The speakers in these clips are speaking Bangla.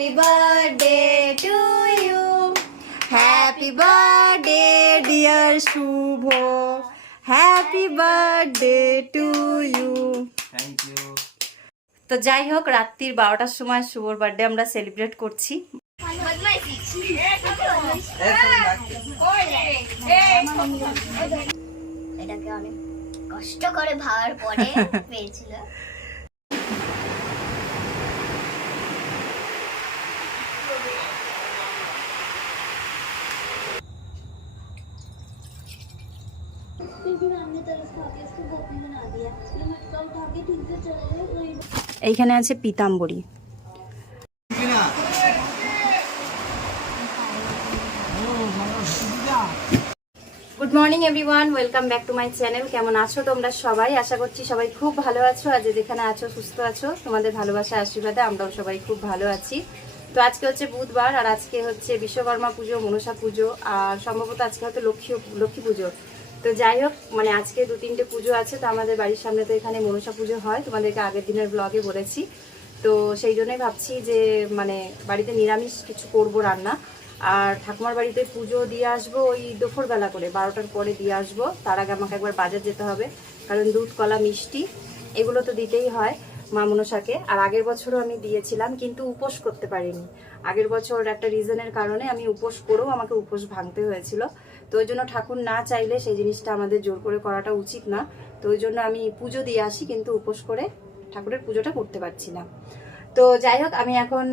Happy birthday to you. Happy birthday, dear Shubho. Happy birthday to you. Thank you তো যাই হোক রাত্রির বারোটার সময় শুভর বার্থডে আমরা সেলিব্রেট করছি এটাকে অনেক কষ্ট করে ভাবার পরে পেয়েছিল এইখানে আছে Pitambari. Good morning everyone welcome back to my channel কেমন আছো তোমরা সবাই? আশা করছি সবাই খুব ভালো আছো। আর যেখানে আছো, সুস্থ আছো, তোমাদের ভালোবাসা, আশীর্বাদে আমরাও সবাই খুব ভালো আছি। তো আজকে হচ্ছে বুধবার, আর আজকে হচ্ছে বিশ্বকর্মা পুজো, মনসা পুজো, আর সম্ভবত আজকে হয়তো লক্ষ্মী লক্ষ্মী পুজো। তো যাই হোক মানে আজকে দু তিনটে পুজো আছে, তো আমাদের বাড়ির সামনে তো এখানে মনসা পুজো হয়, তোমাদেরকে আগের দিনের ব্লগে বলেছি। তো সেই জন্যই ভাবছি যে মানে বাড়িতে নিরামিষ কিছু করব রান্না। আর ঠাকুমার বাড়িতে পুজো দিয়ে আসব ওই দুপুরবেলা করে, বারোটার পরে দিয়ে আসব। তার আগে আমাকে একবার বাজার যেতে হবে, কারণ দুধ, কলা, মিষ্টি, এগুলো তো দিতেই হয় মা মনসাকে। আর আগের বছরও আমি দিয়েছিলাম, কিন্তু উপোস করতে পারিনি। আগের বছর একটা রিজনের কারণে আমি উপোস করেও আমাকে উপোস ভাঙতে হয়েছিল। তো ওই জন্য ঠাকুর না চাইলে সেই জিনিসটা আমাদের জোর করে করাটা উচিত না। তো ওই জন্য আমি পুজো দিয়ে আসি, কিন্তু উপোস করে ঠাকুরের পুজোটা করতে পারছি না। তো যাই হোক, আমি এখন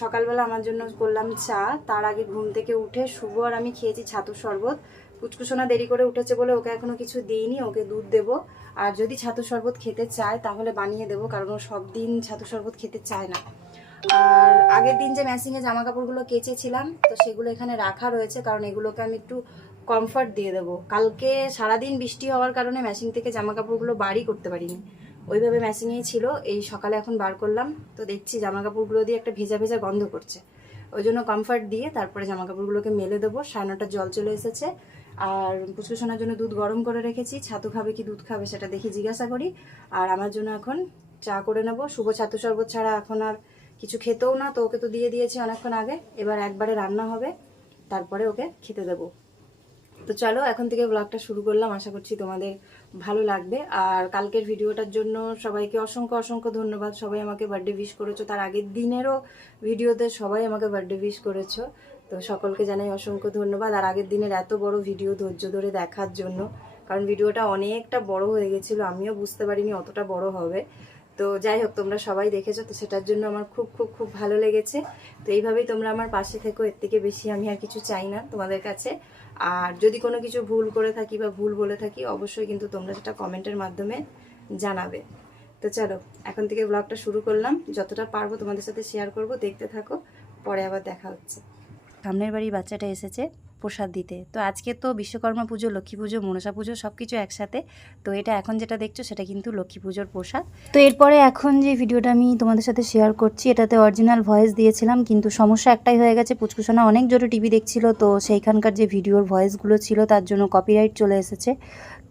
সকালবেলা আমার জন্য করলাম চা। তার আগে ঘুম থেকে উঠে শুভ আর আমি খেয়েছি ছাতুর শরবত। কুচকুসোনা দেরি করে উঠেছে বলে ওকে এখনও কিছু দিইনি, ওকে দুধ দেবো। আর যদি ছাতুর শরবত খেতে চায়, তাহলে বানিয়ে দেবো, কারণ ও সব দিন ছাতুর শরবত খেতে চায় না। আর আগের দিন যে ম্যাচিংয়ে জামা কাপড়গুলো কেচেছিলাম, তো সেগুলো এখানে রাখা রয়েছে, কারণ এগুলোকে আমি একটু কমফর্ট দিয়ে দেবো। কালকে সারাদিন বৃষ্টি হওয়ার কারণে ম্যাচিং থেকে জামা কাপড়গুলো বাড়ি করতে পারিনি। ওইভাবে ম্যাচিংয়েই ছিল, এই সকালে এখন বার করলাম। তো দেখছি জামা কাপড়গুলো দিয়ে একটা ভেজা ভেজা গন্ধ করছে। ওই জন্য কমফর্ট দিয়ে তারপরে জামা কাপড়গুলোকে মেলে দেবো। সাড়ে জল চলে এসেছে। আর পুচকুসোনার জন্য দুধ গরম করে রেখেছি। ছাতু খাবে কি দুধ খাবে সেটা দেখি জিজ্ঞাসা করি। আর আমার জন্য এখন চা করে নেব। শুভ ছাতু শরবত ছাড়া এখন আর কিছু খেতেও না, তো ওকে তো দিয়ে দিয়েছি অনেকক্ষণ আগে। এবার একবারে রান্না হবে। তারপরে ওকে খেতে দেবো। তো চলো, এখন থেকে ব্লগটা শুরু করলাম। আশা করছি তোমাদের ভালো লাগবে। আর কালকের ভিডিওটার জন্য সবাইকে অসংখ্য অসংখ্য ধন্যবাদ। সবাই আমাকে বার্থডে উইশ করেছ। তার আগের দিনেরও ভিডিওতে সবাই আমাকে বার্থডে উইশ করেছ। তো সকলকে জানাই অসংখ্য ধন্যবাদ। আর আগের দিনের এত বড় ভিডিও ধৈর্য ধরে দেখার জন্য, কারণ ভিডিওটা অনেকটা বড় হয়ে গেছিল। আমিও বুঝতে পারিনি অতটা বড় হবে। তো যাই হোক, তোমরা সবাই দেখেছ, তো সেটার জন্য আমার খুব খুব খুব ভালো লেগেছে। তো এইভাবেই তোমরা আমার পাশে থেকো। এর থেকে বেশি আমি আর কিছু চাই না তোমাদের কাছে। আর যদি কোনো কিছু ভুল করে থাকি বা ভুল বলে থাকি, অবশ্যই কিন্তু তোমরা সেটা কমেন্টের মাধ্যমে জানাবে। তো চলো, এখন থেকে ব্লগটা শুরু করলাম। যতটা পারব তোমাদের সাথে শেয়ার করব, দেখতে থাকো, পরে আবার দেখা হচ্ছে। সামনের বাড়ি বাচ্চাটা এসেছে। প্রসাদ দিতে। তো আজকে তো বিশ্বকর্মা পুজো, লক্ষ্মী পুজো, মনসা পুজো সব কিছু একসাথে। তো এটা এখন যেটা দেখছ সেটা কিন্তু লক্ষ্মী পুজোর প্রসাদ। তো এরপরে এখন যে ভিডিওটা আমি তোমাদের সাথে শেয়ার করছি, এটাতে অরিজিনাল ভয়েস দিয়েছিলাম, কিন্তু সমস্যা একটাই হয়ে গেছে। পুচকুসোনা অনেক জোরে টিভি দেখছিল, তো সেইখানকার যে ভিডিওর ভয়েসগুলো ছিল, তার জন্য কপিরাইট চলে এসেছে।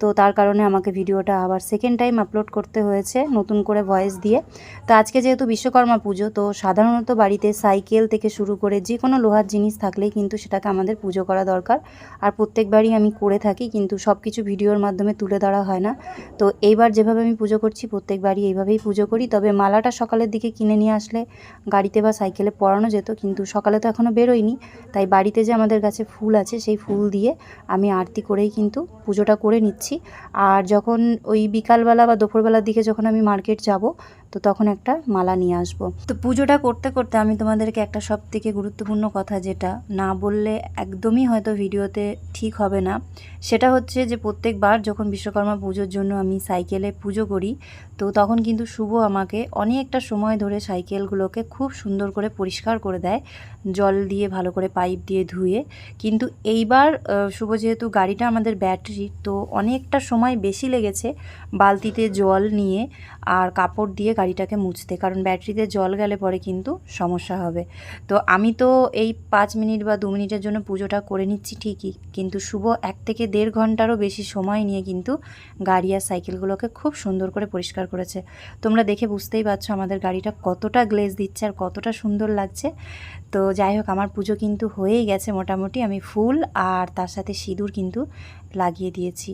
তো তার কারণে আমাকে ভিডিওটা আবার সেকেন্ড টাইম আপলোড করতে হয়েছে, নতুন করে ভয়েস দিয়ে। তো আজকে যেহেতু বিশ্বকর্মা পুজো, তো সাধারণত বাড়িতে সাইকেল থেকে শুরু করে যে কোনো লোহার জিনিস থাকলেই কিন্তু সেটাকে আমাদের পুজো করা দরকার। আর প্রত্যেকবারই আমি করে থাকি, কিন্তু সব কিছু ভিডিওর মাধ্যমে তুলে ধরা হয় না। তো এইবার যেভাবে আমি পুজো করছি, প্রত্যেকবারই এইভাবেই পুজো করি। তবে মালাটা সকালের দিকে কিনে নিয়ে আসলে গাড়িতে বা সাইকেলে পরানো যেত, কিন্তু সকালে তো এখনও বেরোয়নি। তাই বাড়িতে যে আমাদের কাছে ফুল আছে, সেই ফুল দিয়ে আমি আরতি করেই কিন্তু পুজোটা করে নিচ্ছি। আর যখন ওই বিকালবেলা বা দুপুরবেলার দিকে যখন আমি মার্কেট যাব, তো তখন একটা মালা নিয়ে আসব। তো পুজোটা করতে করতে আমি তোমাদেরকে একটা সব থেকে গুরুত্বপূর্ণ কথা, যেটা না বললে একদমই হয়তো ভিডিওতে ঠিক হবে না। সেটা হচ্ছে যে প্রত্যেকবার যখন বিশ্বকর্মা পুজোর জন্য আমি সাইকেলে পুজো করি, তো তখন কিন্তু শুভ আমাকে অনেকটা সময় ধরে সাইকেলগুলোকে খুব সুন্দর করে পরিষ্কার করে দেয়, জল দিয়ে ভালো করে পাইপ দিয়ে ধুয়ে। কিন্তু এইবার শুভ যেহেতু গাড়িটা আমাদের ব্যাটারি, তো অনেকটা সময় বেশি লেগেছে বালতিতে জল নিয়ে আর কাপড় দিয়ে গাড়িটাকে মুছতে, কারণ ব্যাটারিতে জল গেলে পরে কিন্তু সমস্যা হবে। তো আমি তো এই পাঁচ মিনিট বা দু মিনিটের জন্য পুজোটা করে নিচ্ছি ঠিকই, কিন্তু শুভ এক থেকে দেড় ঘন্টারও বেশি সময় নিয়ে কিন্তু গাড়ি আর সাইকেলগুলোকে খুব সুন্দর করে পরিষ্কার করেছে। তোমরা দেখে বুঝতেই পারছ আমাদের গাড়িটা কতটা গ্লেজ দিচ্ছে আর কতটা সুন্দর লাগছে। তো যাই হোক, আমার পুজো কিন্তু হয়েই গেছে মোটামুটি। আমি ফুল আর তার সাথে সিঁদুর কিন্তু লাগিয়ে দিয়েছি।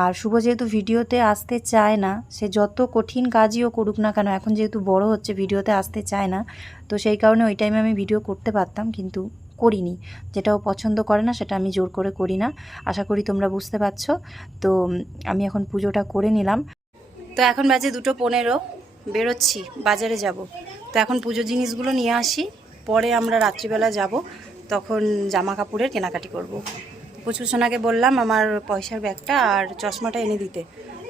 আর শুভ যেহেতু ভিডিওতে আসতে চায় না, সে যত কঠিন কাজই ও করুক না কেন, এখন যেহেতু বড় হচ্ছে, ভিডিওতে আসতে চায় না, তো সেই কারণে ওই টাইমে আমি ভিডিও করতে পারতাম। কিন্তু করিনি। যেটাও পছন্দ করে না, সেটা আমি জোর করে করি না। আশা করি তোমরা বুঝতে পারছ। তো আমি এখন পুজোটা করে নিলাম। তো এখন বাজে দুটো পনেরো। বেরোচ্ছি, বাজারে যাব। তো এখন পুজোর জিনিসগুলো নিয়ে আসি। পরে আমরা রাত্রিবেলা যাব। তখন জামা কাপড়ের কেনাকাটি করব। প্রচুর সোনাকে বললাম আমার পয়সার ব্যাগটা আর চশমাটা এনে দিতে।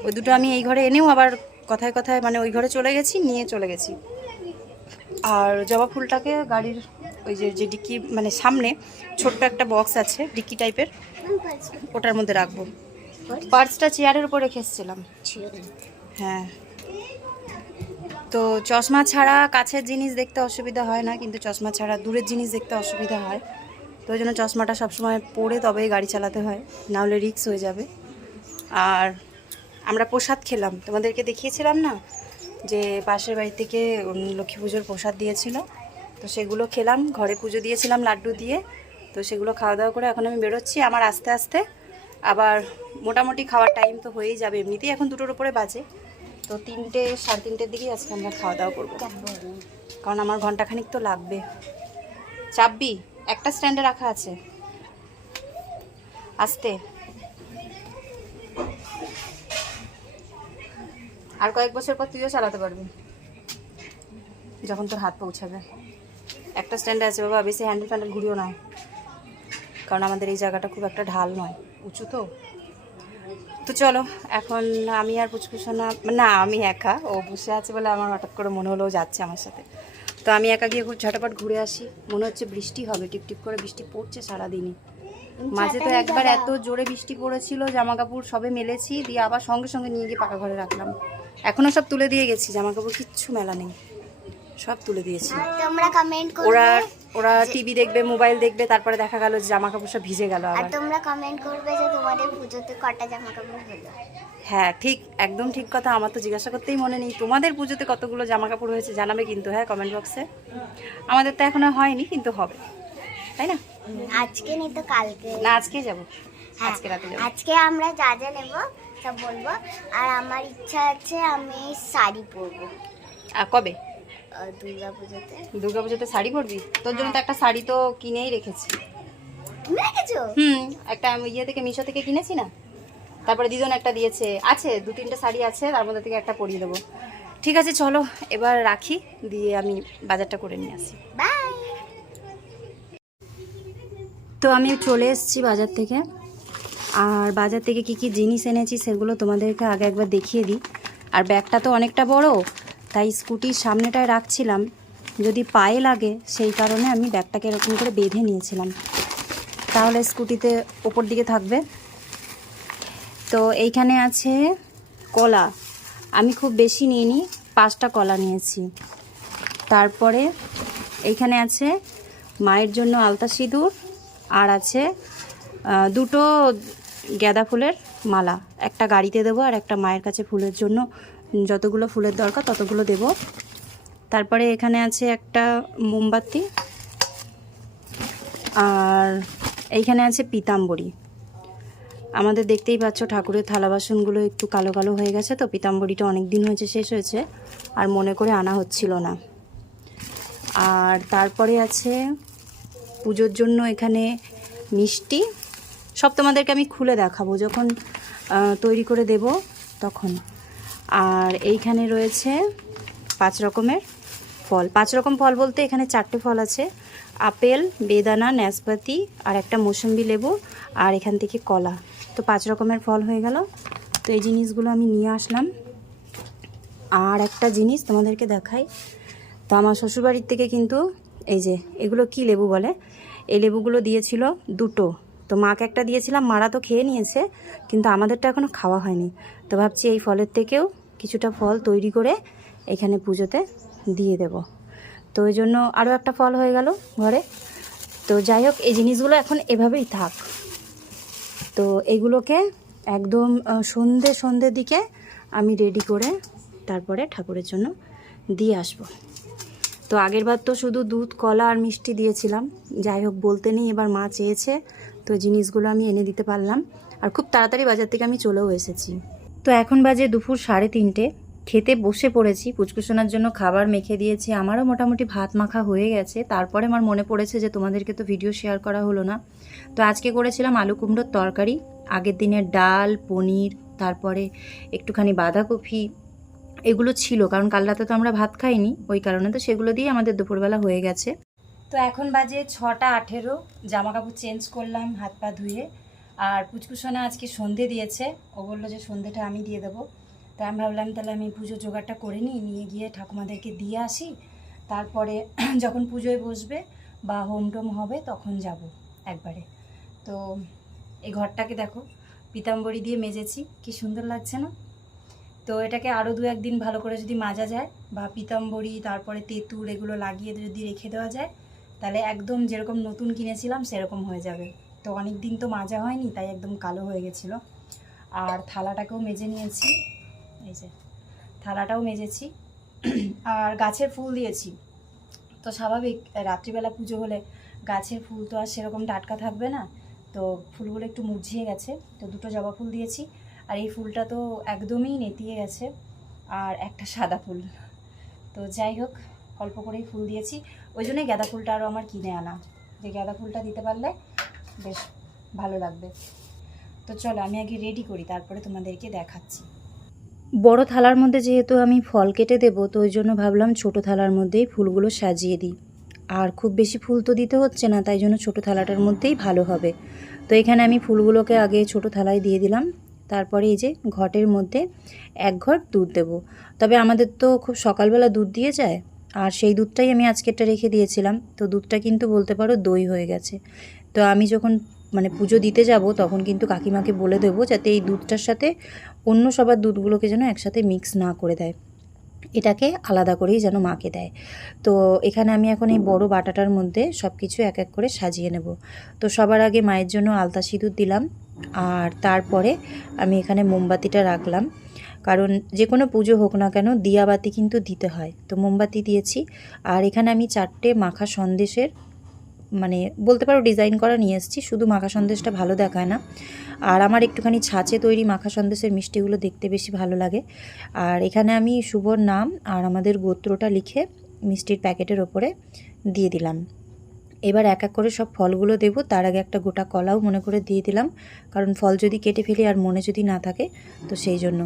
ওই দুটো আমি এই ঘরে এনেও আবার কথায় কথায় মানে ওই ঘরে চলে গেছি, নিয়ে চলে গেছি। আর জবা ফুলটাকে গাড়ির ওই যে যে ডিক্কি মানে সামনে ছোট্ট একটা বক্স আছে ডিক্কি টাইপের ওটার মধ্যে রাখব। পার্সটা চেয়ারের উপর রেখে এসেছিলাম। হ্যাঁ। তো চশমা ছাড়া কাছের জিনিস দেখতে অসুবিধা হয় না, কিন্তু চশমা ছাড়া দূরের জিনিস দেখতে অসুবিধা হয়। তো ওই জন্য চশমাটা সবসময় পরে তবেই গাড়ি চালাতে হয় নাহলে রিক্স হয়ে যাবে। আর আমরা প্রসাদ খেলাম। তোমাদেরকে দেখিয়েছিলাম না? যে পাশের বাড়ি থেকে লক্ষ্মী পুজোর প্রসাদ দিয়েছিল। তো সেগুলো খেলাম, ঘরে পুজো দিয়েছিলাম লাড্ডু দিয়ে। তো সেগুলো খাওয়া দাওয়া করে এখন আমি বেরোচ্ছি। আমার আস্তে আস্তে আবার মোটামুটি খাওয়ার টাইম তো হয়েই যাবে এমনিতেই, এখন দুটোর উপরে বাজে। তো তিনটে, সাড়ে তিনটের দিকেই আজকে আমরা খাওয়া দাওয়া করব। কারণ আমার ঘন্টাখানিক তো লাগবে। চাববি একটা স্ট্যান্ডে রাখা আছে। আস্তে। আর কয়েক বছর পর তুইও চালাতে পারবি। যখন তোর হাত পৌঁছাবে। একটা স্ট্যান্ডে আছে বাবা বেশি হ্যান্ডেল ফ্যান্ডেল ঘুরিও না কারণ আমাদের এই জায়গাটা খুব একটা ঢাল নয়। উঁচু তো? তো চলো এখন আমি আর পুচকুসোনা না আমি একা। ও বসে আছে বলে আমার হঠাৎ করে মনে হলো যাচ্ছে আমার সাথে। তো আমি একা গিয়ে খুব ঝটাপট ঘুরে আসি। মনে হচ্ছে বৃষ্টি হবে টিপ টিপ করে বৃষ্টি পড়ছে সারাদিনই। মাঝে তো একবার এত জোরে বৃষ্টি পড়েছিল জামা কাপড় সবে মেলেছি দিয়ে আবার সঙ্গে সঙ্গে নিয়ে গিয়ে পাকা ঘরে রাখলাম। এখনও সব তুলে দিয়ে গেছি জামা কাপড় কিচ্ছু মেলা নেই। সব তুলে দিয়েছি। তোমরা কমেন্ট করবে ওরা ওরা টিভি দেখবে মোবাইল দেখবে তারপরে দেখা গেল যে জামা কাপড় সব ভিজে গেল আর তোমরা কমেন্ট করবে যে তোমাদের পুজোতে কটা জামা কাপড় হলো। হ্যাঁ ঠিক একদম ঠিক কথা। আমার তো জিজ্ঞাসা করতেই মনে নেই। তোমাদের পুজোতে কতগুলো জামা কাপড় হয়েছে জানাবে কিন্তু হ্যাঁ কমেন্ট বক্সে আমাদের তো এখনও হয়নি কিন্তু হবে। তাই না? আজকে নেই তো কালকে। না আজকেই যাব। হ্যাঁ, আজকে রাতে যাব। আজকে আমরা যা যা নেব সব বলব। আর আমার ইচ্ছা আছে আমি শাড়ি পরবো। আর কবে? দুর্গা পুজোতে। শাড়ি পরবি? তোর জন্য তো একটা শাড়ি তো কিনেই রেখেছি। হুম একটা আমি ইয়ে থেকে মিশো থেকে কিনেছি না? তারপরে দিদন একটা দিয়েছে। আছে দু তিনটে শাড়ি আছে তার মধ্যে থেকে একটা পরিয়ে দেবো। ঠিক আছে চলো এবার রাখি দিয়ে আমি বাজারটা করে নিয়ে আসি। তো আমি চলে এসেছি বাজার থেকে। আর বাজার থেকে কি কি জিনিস এনেছি সেগুলো তোমাদেরকে আগে একবার দেখিয়ে দিই। আর ব্যাগটা তো অনেকটা বড় তাই স্কুটির সামনেটায় রাখছিলাম। যদি পায়ে লাগে, সেই কারণে আমি ব্যাগটাকে এরকম করে বেঁধে নিয়েছিলাম। তাহলে স্কুটিতে ওপর দিকে থাকবে। তো এইখানে আছে কলা। আমি খুব বেশি নিইনি, পাঁচটা কলা নিয়েছি। তারপরে এইখানে আছে মায়ের জন্য আলতা সিঁদুর, আর আছে দুটো গাঁদা ফুলের মালা। একটা গাড়িতে দেবো আর একটা মায়ের কাছে ফুলের জন্য যতগুলো ফুলের দরকার ততগুলো দেব। তারপরে এখানে আছে একটা মোমবাতি। আর এইখানে আছে পিতাম্বরী। আমাদের দেখতেই পাচ্ছ ঠাকুরের থালা বাসনগুলো একটু কালো কালো হয়ে গেছে তো, পিতাম্বরীটা অনেক দিন হয়েছে, শেষ হয়েছে। আর মনে করে আনা হচ্ছিল না। আর তারপরে আছে পুজোর জন্য এখানে মিষ্টি। সব তোমাদেরকে আমি খুলে দেখাবো। যখন তৈরি করে দেব তখন। আর এইখানে রয়েছে পাঁচ রকমের ফল। পাঁচ রকম ফল বলতে এখানে চারটে ফল আছে। আপেল, বেদানা নাশপাতি আর একটা মৌসম্বি লেবু আর এখান থেকে কলা। তো পাঁচ রকমের ফল হয়ে গেল। তো এই জিনিসগুলো আমি নিয়ে আসলাম। আর একটা জিনিস তোমাদেরকে দেখাই। তো আমার শ্বশুরবাড়ির থেকে কিন্তু এই যে, এগুলো কি লেবু বলে? এই লেবুগুলো দিয়েছিল দুটো। তো মাকে একটা দিয়েছিলাম, মারা তো খেয়ে নিয়েছে, কিন্তু আমাদেরটা এখনও খাওয়া হয়নি। তো ভাবছি এই ফলের থেকেও কিছুটা ফল তৈরি করে এখানে পুজোতে দিয়ে দেব। তো ওই জন্য আরও একটা ফল হয়ে গেল ঘরে। তো যাই হোক, এই জিনিসগুলো এখন এভাবেই থাক। তো এগুলোকে একদম সন্ধে সন্ধ্যের দিকে আমি রেডি করে তারপরে ঠাকুরের জন্য দিয়ে আসব। তো আগের বার তো শুধু দুধ, কলা আর মিষ্টি দিয়েছিলাম। যাই হোক, বলতে নেই, এবার মা চেয়েছে। তো জিনিসগুলো আমি এনে দিতে পারলাম। আর খুব তাড়াতাড়ি বাজার থেকে আমি চলেও এসেছি। তো এখন বাজে দুপুর সাড়ে তিনটে। খেতে বসে পড়েছি। পুচকুসোনার জন্য খাবার মেখে দিয়েছি। আমারও মোটামুটি ভাত মাখা হয়ে গেছে। তারপরে আমার মনে পড়েছে যে তোমাদেরকে তো ভিডিও শেয়ার করা হলো না। তো আজকে করেছিলাম আলু কুমড়োর তরকারি, আগের দিনের ডাল, পনির, তারপরে একটুখানি বাঁধাকপি। এগুলো ছিল, কারণ কাল রাতে তো আমরা ভাত খাইনি। ওই কারণে তো সেগুলো দিয়ে আমাদের দুপুরবেলা হয়ে গেছে। তো এখন বাজে ছটা আঠেরো। জামা কাপড় চেঞ্জ করলাম, হাত পা ধুয়ে। আর পুচকুসোনা আজকে সন্ধে দিয়েছে। ও বলল যে সন্ধেটা আমি দিয়ে দেবো। তাই আমি ভাবলাম তাহলে আমি পুজো জোগাড়টা করে নিই, নিয়ে গিয়ে ঠাকুমাদেরকে দিয়ে আসি। তারপরে যখন পুজোয় বসবে বা হোম টোম হবে তখন যাব একবারে। তো এই ঘরটাকে দেখো, পিতাম্বরী দিয়ে মেজেছি, কি সুন্দর লাগছে না? তো এটাকে আরও দু একদিন ভালো করে যদি মাজা যায় বা পিতাম্বরী, তারপরে তেঁতুল এগুলো লাগিয়ে যদি রেখে দেওয়া যায়, তাহলে একদম যেরকম নতুন কিনেছিলাম সেরকম হয়ে যাবে। তো অনেক দিন তো মাজা হয়নি, তাই একদম কালো হয়ে গেছিল। আর থালাটাকেও মেজে নিয়েছি, এই যে থালাটাও মেজেছি। আর গাছের ফুল দিয়েছি। তো স্বাভাবিক, রাত্রিবেলা পুজো হলে গাছের ফুল তো আর সেরকম টাটকা থাকবে না। তো ফুলগুলো একটু মুরঝিয়ে গেছে, তো দুটো জবা ফুল দিয়েছি। আর এই ফুলটা তো একদমই নেতিয়ে গেছে, আর একটা সাদা ফুল। তো যাই হোক, অল্প করেই ফুল দিয়েছি। ওই জন্যই গাঁদা ফুলটা আরও আমার কিনে আনা। যে গাঁদা ফুলটা দিতে পারলে বেশ ভালো লাগবে। তো চলো, আমি আগে রেডি করি, তারপরে তোমাদেরকে দেখাচ্ছি। বড় থালার মধ্যে যেহেতু আমি ফল কেটে দেবো, তো ওই জন্য ভাবলাম ছোট থালার মধ্যেই ফুলগুলো সাজিয়ে দিই। আর খুব বেশি ফুল তো দিতে হচ্ছে না, তাই জন্য ছোট থালাটার মধ্যেই ভালো হবে। তো এখানে আমি ফুলগুলোকে আগে ছোট থালায় দিয়ে দিলাম। তারপরে এই যে ঘটের মধ্যে এক ঘট দুধ দেব। তবে আমাদের তো খুব সকালবেলা দুধ দিয়ে যায়, আর সেই দুধটাই আমি আজকেরটা রেখে দিয়েছিলাম। তো দুধটা কিন্তু বলতে পারো দই হয়ে গেছে। তো আমি যখন মানে পুজো দিতে যাব, তখন কিন্তু কাকিমাকে বলে দেবো যাতে এই দুধটার সাথে অন্য সবার দুধগুলোকে যেন একসাথে মিক্স না করে দেয়। এটাকে আলাদা করেই যেন মাকে দেয়। তো এখানে আমি এখন এই বড় বাটাটার মধ্যে সব কিছু এক এক করে সাজিয়ে নেব। তো সবার আগে মায়ের জন্য আলতা সিঁদুর দিলাম, আর তারপরে আমি এখানে মোমবাতিটা রাখলাম। কারণ যে কোনো পুজো হোক না কেন, দিয়াবাতি কিন্তু দিতে হয়। তো মোমবাতি দিয়েছি, আর এখানে আমি চারটে মাখা সন্দেশের মানে বলতে পারো ডিজাইন করা নিয়ে এসেছি, শুধু মাখা সন্দেশটা ভালো দেখায় না। আর আমার একটুখানি ছাঁচে তৈরি মাখা সন্দেশের মিষ্টিগুলো দেখতে বেশি ভালো লাগে। আর এখানে আমি শুভর নাম আর আমাদের গোত্রটা লিখে মিষ্টির প্যাকেটের ওপরে দিয়ে দিলাম। এবার এক এক করে সব ফলগুলো দেবো, তার আগে একটা গোটা কলাও মনে করে দিয়ে দিলাম। কারণ ফল যদি কেটে ফেলি আর মনে যদি না থাকে, তো সেই জন্য।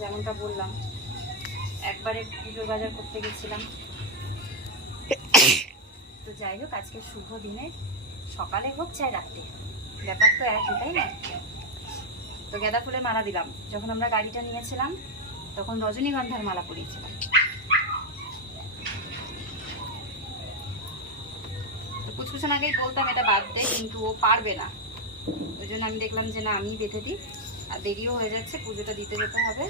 যেমনটা বললাম, একবারে পুজোর বাজার করতে গেছিলাম। তো যাই হোক, আজকে শুভ দিনে সকালে হোক চাই রাতে ব্যাপার তো একই, তাই না? তো গাঁদা ফুলের মালা দিলাম। যখন আমরা গাড়িটা নিয়েছিলাম, তখন রজনীগন্ধার মালা পরিয়েছিলাম। কুচকুচান আগেই বলতাম, এটা বাদ দে, কিন্তু ও পারবে না। ওই জন্য আমি দেখলাম যে না আমিই বেঁধে দিই। আর দেরিও হয়ে যাচ্ছে পুজোটা দিতে যেতে হবে।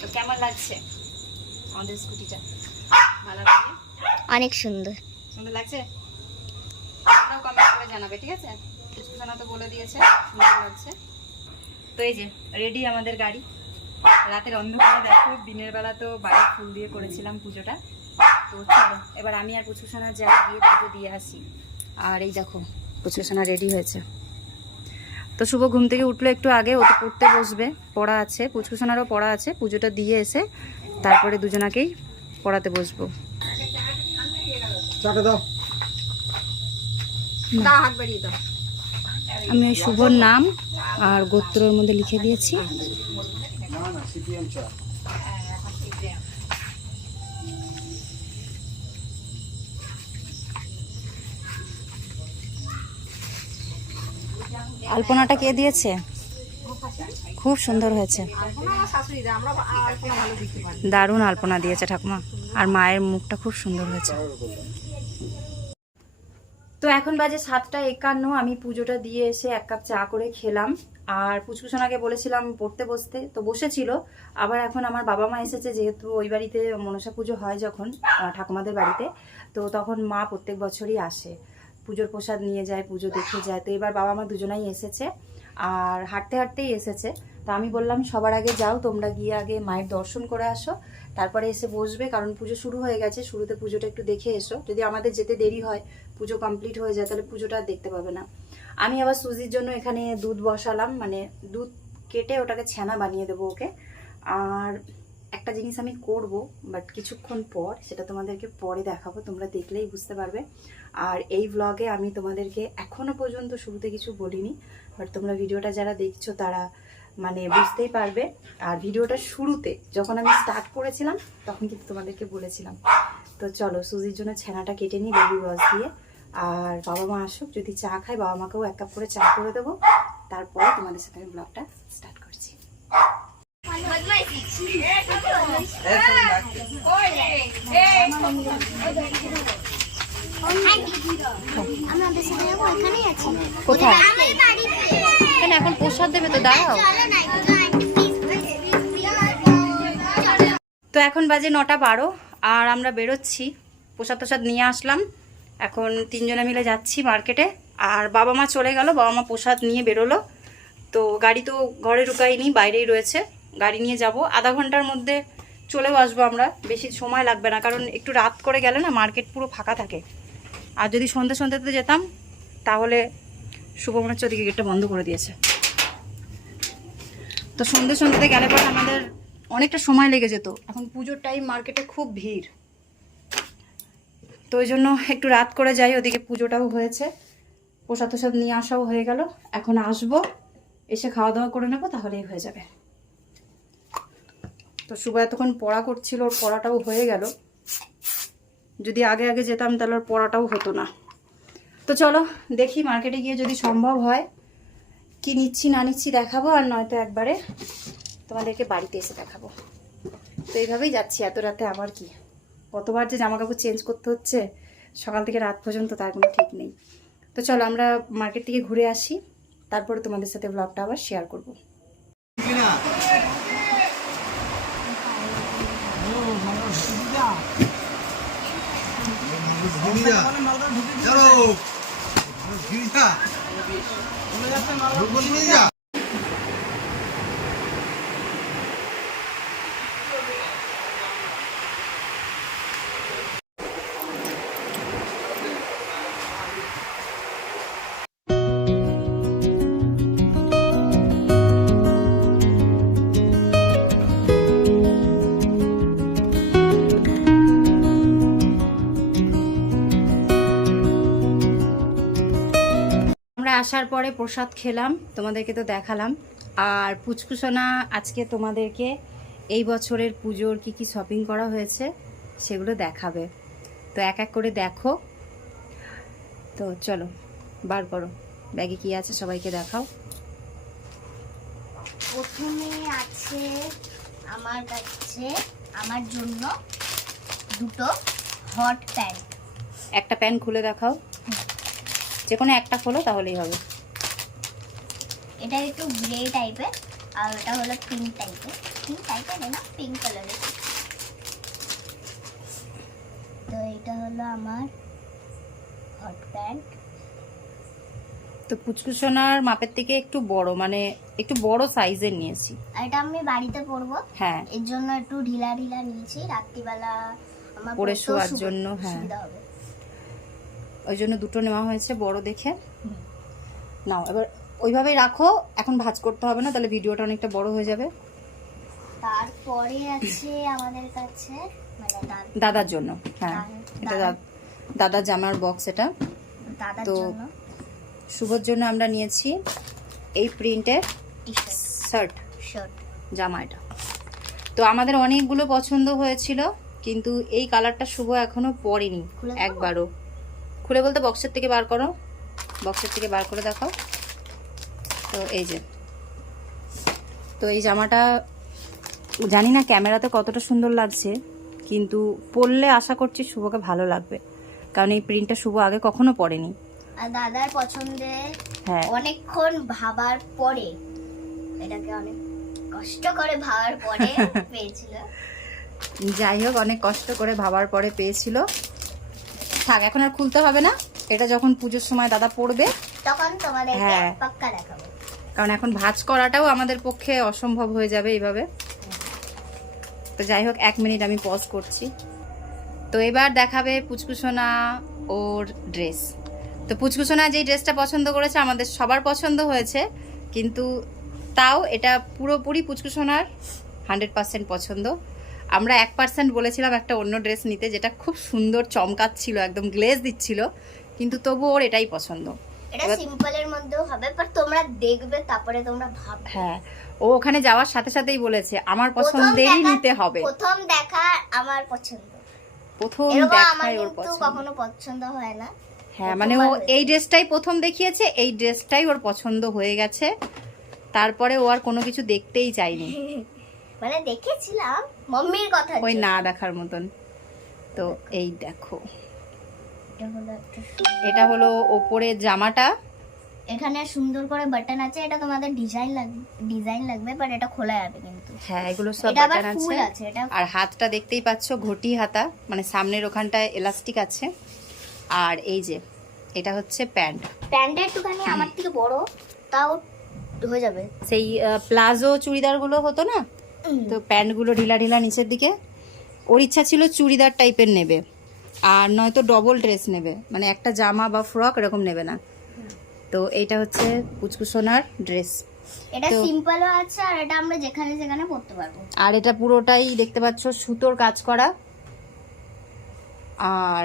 তো কেমন লাগছে আমাদের স্কুটিটা? ভালো লাগে অনেক সুন্দর। সুন্দর লাগছে? তোমরাও কমেন্ট করে জানাবে ঠিক আছে? কুচকুচানা তো বলে দিয়েছে সুন্দর লাগছে। তো এই যে রেডি আমাদের গাড়ি। রাতের অন্ধকারে দেখো দিনের বেলা তো বাড়ি ফুল দিয়ে করেছিলাম পুজোটা। তো চলো এবার আমি আর পুচকুসোনা যাই গিয়ে পুজো দিয়ে আসি। আর এই দেখো পুচকুসোনা রেডি হয়েছে। তো শুভ ঘুম থেকে উঠল একটু আগে ও তো পড়তে বসবে পড়া আছে পুচকুসোনারও পড়া আছে পুজোটা দিয়ে এসে তারপরে দুজনাকেই পড়াতে বসবো। দাও। আমি ওই শুভর নাম আর গোত্রের মধ্যে লিখে দিয়েছি না না সিপিএম চা আলপনাটা কে দিয়েছে? খুব সুন্দর হয়েছে। দারুণ আলপনা দিয়েছে ঠাকুমা। আর মায়ের মুখটা খুব সুন্দর হয়েছে। তো এখন বাজে সাতটা একান্ন, আমি পুজোটা দিয়ে এসে এক কাপ চা করে খেলাম। আর পুচকুসোনাকে বলেছিলাম পড়তে বসতে, তো বসেছিল। আবার এখন আমার বাবা মা এসেছে, যেহেতু ওই বাড়িতে মনসা পুজো হয় যখন ঠাকুমাদের বাড়িতে, তো তখন মা প্রত্যেক বছরই আসে। পুজোর প্রসাদ নিয়ে যায়, পুজো দেখে যায়। তো এবার বাবা মা দুজনাই এসেছে আর হাঁটতে হাঁটতেই এসেছে। তো আমি বললাম, সবার আগে যাও, তোমরা গিয়ে আগে মায়ের দর্শন করে আসো। তারপরে এসে বসবে, কারণ পুজো শুরু হয়ে গেছে, শুরুতে পুজোটা একটু দেখে এসো। যদি আমাদের যেতে দেরি হয়, পুজো কমপ্লিট হয়ে যায়, তাহলে পুজোটা দেখতে পাবে না। আমি আবার সুজির জন্য এখানে দুধ বসালাম মানে দুধ কেটে ওটাকে ছানা বানিয়ে দেবো ওকে। আর একটা জিনিস আমি করব, বাট কিছুক্ষণ পর, সেটা তোমাদেরকে পরে দেখাবো, তোমরা দেখলেই বুঝতে পারবে। আর এই ব্লগে আমি তোমাদেরকে এখনও পর্যন্ত শুরুতে কিছু বলিনি বাট তোমরা ভিডিওটা যারা দেখছ তারা মানে বুঝতেই পারবে আর ভিডিওটা শুরুতে যখন আমি স্টার্ট করেছিলাম তখন কিন্তু তোমাদেরকে বলেছিলাম তো চলো সুজির জন্য ছানাটা কেটে নিই বেবি রস দিয়ে আর বাবা মা আসুক যদি চা খায় বাবা মাকেও এক কাপ করে চা করে দেবো তারপরে তোমাদের সাথে আমি ব্লগটা স্টার্ট করছি কোথায়? এখন প্রসাদ দেবে তো, দাঁড়াও। তো এখন বাজে নটা বারো, আর আমরা বেরোচ্ছি। প্রসাদ প্রসাদ নিয়ে আসলাম। এখন তিনজনে মিলে যাচ্ছি মার্কেটে। আর বাবা মা চলে গেল, বাবা মা প্রসাদ নিয়ে বেরোলো। তো গাড়ি তো ঘরে ঢুকাইনি, বাইরেই রয়েছে। গাড়ি নিয়ে যাব। আধা ঘণ্টার মধ্যে চলেও আসব আমরা। বেশি সময় লাগবে না, কারণ একটু রাত করে গেলে না মার্কেট পুরো ফাঁকা থাকে। আর যদি সন্ধ্যে সন্ধ্যেতে যেতাম, তাহলে শুভ মনে হচ্ছে ওদিকে গেটটা বন্ধ করে দিয়েছে। তো সন্ধ্যে সন্ধ্যেতে গেলে পরে আমাদের অনেকটা সময় লেগে যেত। এখন পুজোর টাইম মার্কেটে খুব ভিড়। তো ওই জন্য একটু রাত করে যাই, ওদিকে পুজোটাও হয়েছে। প্রসাদ প্রসাদ নিয়ে আসাও হয়ে গেল। এখন আসব, এসে খাওয়া দাওয়া করে নেব, তাহলেই হয়ে যাবে। তো শুভ এতক্ষণ পড়া করছিল, ওর পড়াটাও হয়ে গেল। যদি আগে আগে যেতাম তাহলে পড়াটাও হতো না। তো চলো, দেখি মার্কেটে গিয়ে যদি সম্ভব হয়, কি নিচ্ছি না নিচ্ছি দেখাবো আর নয়তো একবারে তোমাদেরকে বাড়িতে এসে দেখাবো। তো এইভাবেই যাচ্ছি, এত রাতে আবার কি? কতবার যে জামা কাপড় চেঞ্জ করতে হচ্ছে, সকাল থেকে রাত পর্যন্ত তার কোনো ঠিক নেই। তো চলো, আমরা মার্কেট থেকে ঘুরে আসি, তারপরে তোমাদের সাথে ব্লগটা আবার শেয়ার করব। গিরিজা চলো গিরিজা গিরিজা আসার পরে প্রসাদ খেলাম তোমাদেরকে তো দেখালাম। আর পুচকুসোনা আজকে তোমাদেরকে এই বছরের পুজোর কি কি শপিং করা হয়েছে সেগুলো দেখাবে। তো এক এক করে দেখো। তো চলো বার করো। ব্যাগে কি আছে সবাইকে দেখাও। প্রথমে আছে আমার কাছে আমার জন্য দুটো হট প্যান্ট একটা প্যান খুলে দেখাও। যে কোনো একটা খোলো তাহলেই হবে। এটা একটু গ্রে টাইপের আর ওটা হলো পিঙ্ক টাইপের পিঙ্ক টাইপের না পিঙ্ক কালারের তো এটা হলো আমার হট প্যান্ট তো পুচকুসোনার মাপের থেকে একটু বড় মানে একটু বড় সাইজের নিয়েছি। এটা আমি বাড়িতে পরবো। হ্যাঁ। এর জন্য একটু ঢিলা ঢিলা নিয়েছি। রাত্রিবেলা আমার পরে শোয়ার জন্য, হ্যাঁ। ওই জন্য দুটো নেওয়া হয়েছে বড় দেখে। নাও এবার ওইভাবেই রাখো এখন ভাজ করতে হবে না তাহলে ভিডিওটা অনেকটা বড় হয়ে যাবে। তারপরে আছে আমাদের কাছে মানে দাদার জন্য হ্যাঁ এটা দাদার জামার বক্স এটা। তো শুভর জন্য আমরা নিয়েছি এই প্রিন্টের শার্ট শার্ট জামা এটা। তো আমাদের অনেকগুলো পছন্দ হয়েছিল কিন্তু এই কালারটা শুভ এখনও পরেনি একবারও। খুলে বলতে বক্সের থেকে বার করো। বক্সের থেকে বার করে দেখাও। তো এই যে। তো এই জামাটা জানি না ক্যামেরাতে কতটা সুন্দর লাগছে কিন্তু পরলে আশা করছি শুভকে ভালো লাগবে। কারণ এই প্রিন্টটা শুভ আগে কখনো পরেনি। আর দাদার পছন্দে হ্যাঁ। অনেকক্ষণ ভাবার পরে এটাকে অনেক কষ্ট করে ভাবার পরে পেয়েছিল। যাই হোক অনেক কষ্ট করে ভাবার পরে পেয়েছিল। থাক এখন আর খুলতে হবে না। এটা যখন পুজোর সময় দাদা পড়বে। তখন তোমাদেরকে হ্যাঁ। পাক্কা দেখাবো। কারণ এখন ভাঁজ করাটাও আমাদের পক্ষে অসম্ভব হয়ে যাবে এইভাবে। তো যাই হোক এক মিনিট আমি পজ করছি। তো এবার দেখাবে পুচকুসোনা ওর ড্রেস তো পুচকুসোনা যেই ড্রেসটা পছন্দ করেছে আমাদের সবার পছন্দ হয়েছে। কিন্তু তাও এটা পুরোপুরি পুচকুসোনার হান্ড্রেড পার্সেন্ট পছন্দ। আমরা এক পার্সেন্ট বলেছিলাম একটা অন্য ড্রেস নিতে যেটা খুব সুন্দর চমকাচ্ছিল একদম গ্লেজ দিচ্ছিল কিন্তু তবু ওর এটাই পছন্দ। এটা সিম্পলের মধ্যেও হবে বাট তোমরা দেখবে তারপরে তোমরা ভাববে। হ্যাঁ ও ওখানে যাওয়ার সাথে সাথেই বলেছে আমার পছন্দেরই নিতে হবে। প্রথম দেখা আমার পছন্দ। প্রথম এরকম ওর পছন্দ। কখনো পছন্দ হয় না। হ্যাঁ মানে ও এই ড্রেসটাই প্রথম দেখিয়েছে এই ড্রেসটাই ওর পছন্দ হয়ে গেছে। তারপরে ও আর কোনো কিছু দেখতেই চায়নি। মানে দেখেছিলাম মাম্মির কথা ওই না দেখার মতন। তো এই দেখো। এটা হলো ওপরে জামাটা। এখানে সুন্দর করে বাটন আছে এটা তোমাদের ডিজাইন লাগবে ডিজাইন লাগবে বাট এটা খোলা যাবে কিন্তু। হ্যাঁ এগুলো সব বাটন আছে। আর হাতটা দেখতেই পাচ্ছ ঘটি হাতা মানে সামনের ওখানটায় এলাস্টিক আছে। আর এই যে এটা হচ্ছে প্যান্ট প্যান্টটা একটুখানি আমার থেকে বড় তাও হয়ে যাবে। সেই প্লাজো চুড়িদারগুলো হতো না? তো প্যান্টগুলো ঢিলা ঢিলা নিচের দিকে। ওর ইচ্ছা ছিল চুড়িদার টাইপের নেবে আর নয়তো ডবল ড্রেস নেবে। মানে একটা জামা বা ফ্রক এরকম নেবে না। তো এইটা হচ্ছে পুচকুসোনার ড্রেস এটা সিম্পলও আছে আর এটা আমরা যেখানে পারব। আর এটা পুরোটাই দেখতে পাচ্ছ সুতোর কাজ করা। আর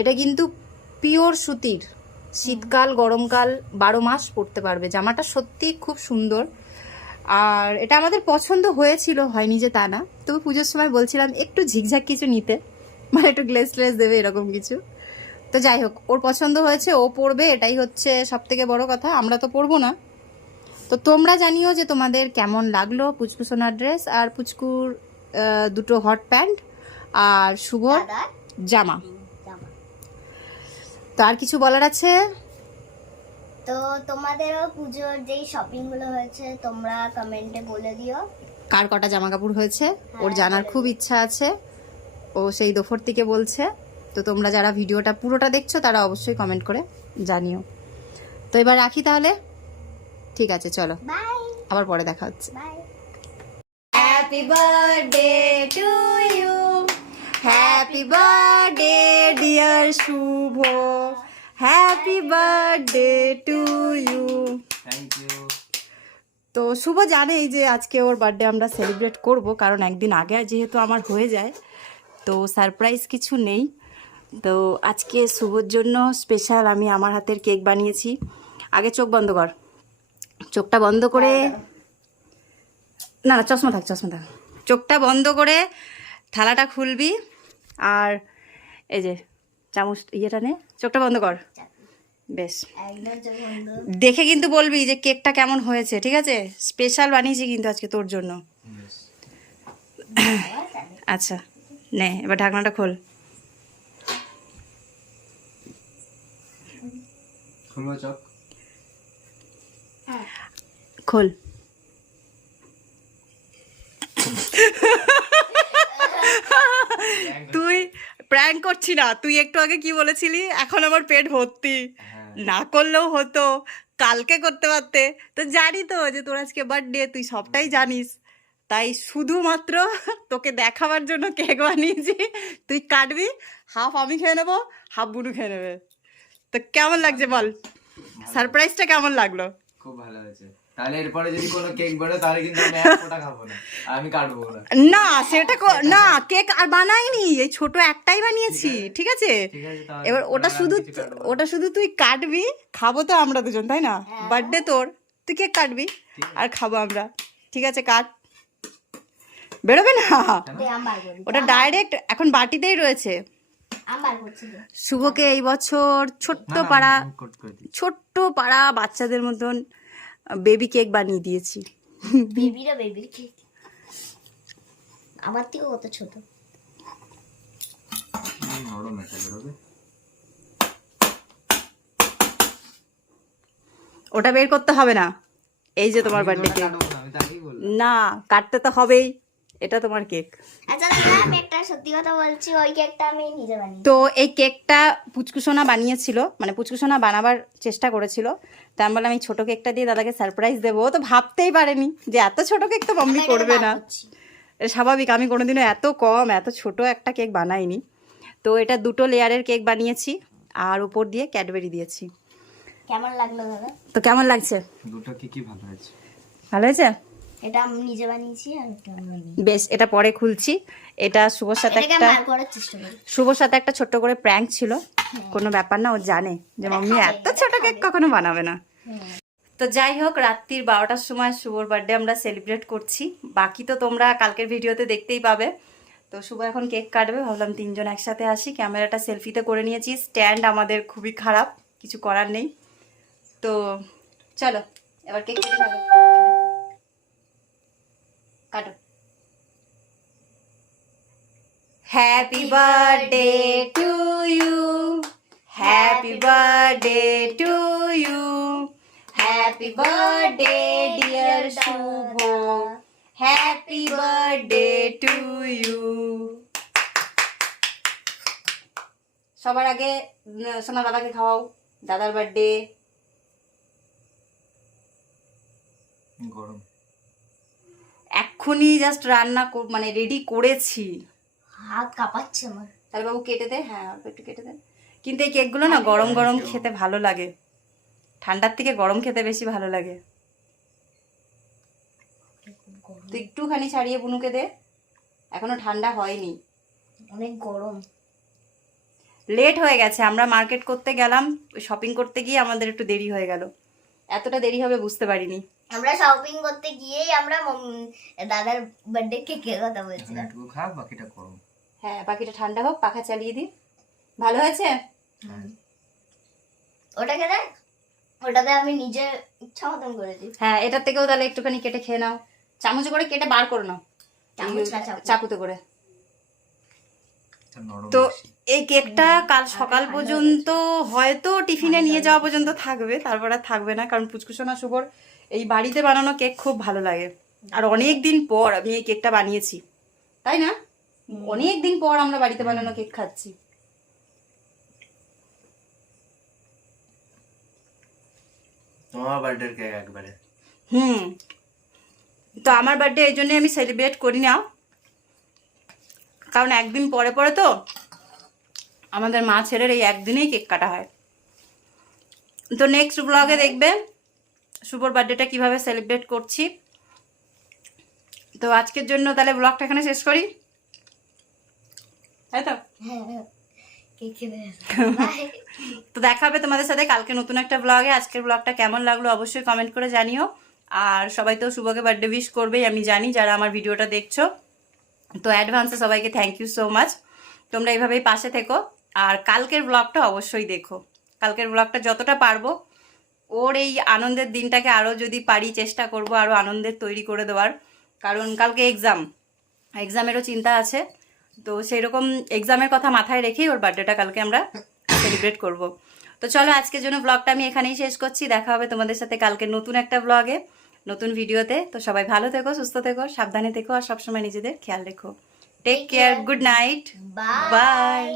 এটা কিন্তু পিওর সুতির। শীতকাল গরমকাল বারো মাস পরতে পারবে। জামাটা সত্যি খুব সুন্দর। আর এটা আমাদের পছন্দ হয়েছিল হয়নি যে তা না। তবু পুজোর সময় বলছিলাম একটু ঝিকঝাক কিছু নিতে। মানে একটু গ্লেস ট্লেস দেবে এরকম কিছু। তো যাই হোক ওর পছন্দ হয়েছে ও পরবে এটাই হচ্ছে সব থেকে বড় কথা। আমরা তো পরবো না। তো তোমরা জানিও যে তোমাদের কেমন লাগল পুচকু সোনার ড্রেস আর পুচকুর দুটো হট প্যান্ট আর জামা। জামা। তো আর কিছু বলার আছে? তো তোমাদেরও পুজোর যেই শপিংগুলো হয়েছে তোমরা কমেন্টে বলে দিও। কার কটা জামা কাপড় হয়েছে ওর হ্যাঁ, জানার খুব ইচ্ছা আছে। ও সেই দোফর থেকে বলছে। তো তোমরা যারা ভিডিওটা পুরোটা দেখছ তারা অবশ্যই কমেন্ট করে জানিও। তো এবার রাখি তাহলে? ঠিক আছে চলো। আবার পরে দেখা হচ্ছে। Bye happy birthday to you happy birthday dear Shubho happy birthday to you thank you তো শুভ জানেই যে আজকে ওর বার্থডে আমরা সেলিব্রেট করব কারণ একদিন আগে যেহেতু আমার হয়ে যায় তো সারপ্রাইজ কিছু নেই। তো আজকে শুভর জন্য স্পেশাল আমি আমার হাতের কেক বানিয়েছি। আগে চোখ বন্ধ কর। চোখটা বন্ধ করে না না চশমা থাক চশমা থাক। চোখটা বন্ধ করে থালাটা খুলবি আর এই যে চামচ ইয়েটা নে চোখটা বন্ধ কর। বেশ। একদম চোখ বন্ধ। দেখে কিন্তু বলবি যে কেকটা কেমন হয়েছে ঠিক আছে? স্পেশাল বানিয়েছি কিন্তু আজকে তোর জন্য। আচ্ছা নে এবার ঢাকনাটা খোল। খোল। তুই প্র্যাঙ্ক করছি না। তুই একটু আগে কি বলেছিলি? এখন আমার পেট ভর্তি। না করলেও হতো। কালকে করতে পারতে। তো জানি তো যে তোর আজকে বার্থডে তুই সবটাই জানিস। তাই শুধুমাত্র তোকে দেখাবার জন্য কেক বানিয়েছি। তুই কাটবি হাফ আমি খেয়ে নেব হাফ বুনু খেয়ে নেবে। তো কেমন লাগছে বল? সারপ্রাইজটা কেমন লাগল? খুব ভালো হয়েছে। তাহলে এরপরে যদি কোনো কেক বেরো তাহলে কিন্তু আমি এক ফোঁটা খাব না। আমি কাটবো না। না সেটা না কেক আর বানাইনি। এই ছোট একটাই বানিয়েছি ঠিক আছে। এবার ওটা শুধু। ওটা শুধু তুই কাটবি খাব তো আমরা দুজন তাই না? বার্থডে তোর তুই কেক কাটবি আর খাব আমরা। ঠিক আছে কাট। বেরোবে না? ওটা ডাইরেক্ট এখন বাটিতেই রয়েছে। শুভকে এই বছর ছোট্ট পাড়া। ছোট্ট পাড়া বাচ্চাদের মতন বেবি কেক বানিয়ে দিয়েছি। বেবিরা বেবি কেক। আমার থেকেও কত ছোট। ওটা বের করতে হবে না। এই যে তোমার বার্থডে কেক না কাটতে তো হবেই। এটা তোমার কেক। আচ্ছা আমি একটা সত্যি কথা বলছি ওই কেকটা আমি নিজে বানিয়ে তো এই কেকটা পুচকুসোনা বানিয়েছিল মানে পুচকুসোনা বানাবার চেষ্টা করেছিল। তা আমি বললাম এই ছোট কেকটা দিয়ে দাদাকে সারপ্রাইজ দেবো। তো ভাবতেই পারেনি যে এত ছোট কেক তো মাম্মি করবে না। এটা স্বাভাবিক আমি কোনোদিনও এত কম এত ছোট একটা কেক বানাইনি। তো এটা দুটো লেয়ারের কেক বানিয়েছি আর উপর দিয়ে ক্যাডবেরি দিয়েছি। কেমন লাগল দাদা? তো কেমন লাগছে? দুটো কি কি ভালো হয়েছে? ভালো হয়েছে? এটা আমি নিজে বানিয়েছি আর এটা আমি বেশ এটা পরে খুলছি। এটা শুভর সাথে একটা শুভর সাথে একটা ছোট্ট করে প্র্যাঙ্ক ছিল। কোনো ব্যাপার না ও জানে যে মাম্মি এত ছোট কেক কখনো বানাবে না। তো যাই হোক রাত্রির বারোটার সময় শুভর বার্থডে আমরা সেলিব্রেট করছি। বাকি তো তোমরা কালকের ভিডিওতে দেখতেই পাবে। তো শুভ এখন কেক কাটবে ভাবলাম তিনজন একসাথে আসি। ক্যামেরাটা সেলফিতে করে নিয়েছি। স্ট্যান্ড আমাদের খুবই খারাপ কিছু করার নেই। তো চলো এবার কেক কেটে খাব। কাটো happy birthday to you happy birthday to you happy birthday dear Shubho happy birthday to you সবার আগে উম, সোনা দাদাকে খাওয়াও। দাদার বার্থডে গরম। এক্ষুনি জাস্ট রান্না মানে রেডি করেছি। হাত কাঁপাচ্ছে আমার। তাহলে বাবু কেটে দে হ্যাঁ অল্প একটু কেটে দে। কিন্তু এই কেকগুলো না গরম গরম খেতে ভালো লাগে। ঠান্ডার থেকে গরম খেতে বেশি ভালো লাগে। তুই একটুখানি ছাড়িয়ে বুনুকে দে। এখনও ঠান্ডা হয়নি। অনেক গরম। লেট হয়ে গেছে আমরা মার্কেট করতে গেলাম শপিং করতে গিয়ে আমাদের একটু দেরি হয়ে গেল। এতটা দেরি হবে বুঝতে পারিনি। আমরা শপিং করতে গিয়েই আমরা দাদার বার্থডে কেকের কথা বলছিলাম। একটু খা বাকিটা গরম হ্যাঁ বাকিটা ঠান্ডা হোক পাখা চালিয়ে দিই ভালো হয়েছে? ওটাকে দেখ ওটাতে আমি নিজে ইচ্ছা মতন করেছি হ্যাঁ এটার থেকেও তাহলে একটুখানি কেটে খেয়ে নাও। চামচে করে কেটে বার করে নাও। চাকুতে করে। তো এই কেকটা কাল সকাল পর্যন্ত হয়তো টিফিনে নিয়ে যাওয়া পর্যন্ত থাকবে তারপর আর থাকবে না কারণ পুচকুসোনা শুভর এই বাড়িতে বানানো কেক খুব ভালো লাগে। আর অনেক দিন পর আমি এই কেকটা বানিয়েছি। তাই না? অনেক দিন পর আমরা বাড়িতে বানানো কেক খাচ্ছি। তোমার বার্থডে কেক একবারে। হুম। তো আমার বার্থডে এই জন্যই আমি সেলিব্রেট করি না। কারণ একদিন পরে পরে তো আমাদের মা ছেলের এই একদিনেই কেক কাটা হয়। তো নেক্সট ব্লগে দেখবে শুভর বার্থডেটা কীভাবে সেলিব্রেট করছি? তো আজকের জন্য তাহলে ব্লগটা এখানে শেষ করি। তাই তো? হ্যাঁ খেতে বাই তো দেখা হবে তোমাদের সাথে কালকে নতুন একটা ব্লগে আজকের ব্লগটা কেমন লাগল অবশ্যই কমেন্ট করে জানিও। আর সবাই তো শুভকে বার্থডে উইশ করবেই আমি জানি যারা আমার ভিডিওটা দেখছ। তো অ্যাডভান্সে সবাইকে থ্যাংক ইউ সো মাচ তোমরা এইভাবেই পাশে থেকো। আর কালকের ব্লগটা অবশ্যই দেখো। কালকের ব্লগটা যতটা পারব ওর এই আনন্দের দিনটাকে আরও যদি পারি চেষ্টা করব আরও আনন্দের তৈরি করে দেওয়ার। কারণ কালকে এক্সাম এক্সামেরও চিন্তা আছে। তো সেই রকম এক্সামের কথা মাথায় রেখেই ওর বার্থডেটা কালকে আমরা সেলিব্রেট করব। তো চলো আজকের জন্য ব্লগটা আমি এখানেই শেষ করছি। দেখা হবে তোমাদের সাথে কালকে নতুন একটা ব্লগে নতুন ভিডিওতে তো সবাই ভালো থেকো সুস্থ থেকো সাবধানে থেকো আর সবসময় নিজেদের খেয়াল রেখো। Take care good night bye bye